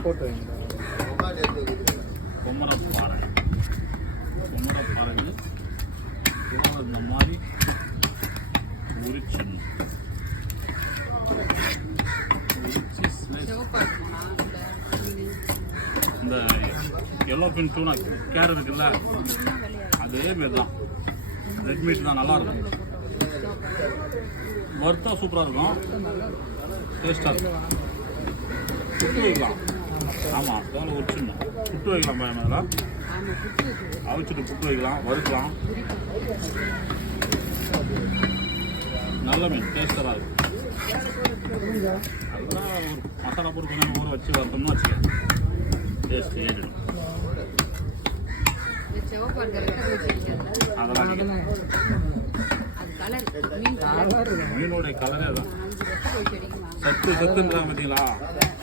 photo குமரப்பாறை இந்த மாதிரி உரிச்சன் இந்த எல்லோ பின் டூனா கேர் இருக்குல்ல அதே மாரி தான் ரெட் மீட் தான் நல்லாயிருக்கும் வறுத்தா சூப்பராக இருக்கும் டேஸ்ட்டாக இருக்கும் புட்டு வைக்கலாம் ஆமாம் தோலை உரிச்சிடணும் புட்டு வைக்கலாம் பயம் அதில் அவிச்சிட்டு புட்டு வைக்கலாம் வறுக்கலாம் நல்ல மீன் டேஸ்டராக இருக்கும் அதெல்லாம் ஒரு மசாலா பொருள் கொஞ்சம் ஊற வச்சு வறுத்தோம்னா வச்சுக்கேன் டேஸ்ட் ஏறிடும் அதெல்லாம் மீனோடைய கலரே தான் சத்துன்றாங்க பார்த்தீங்களா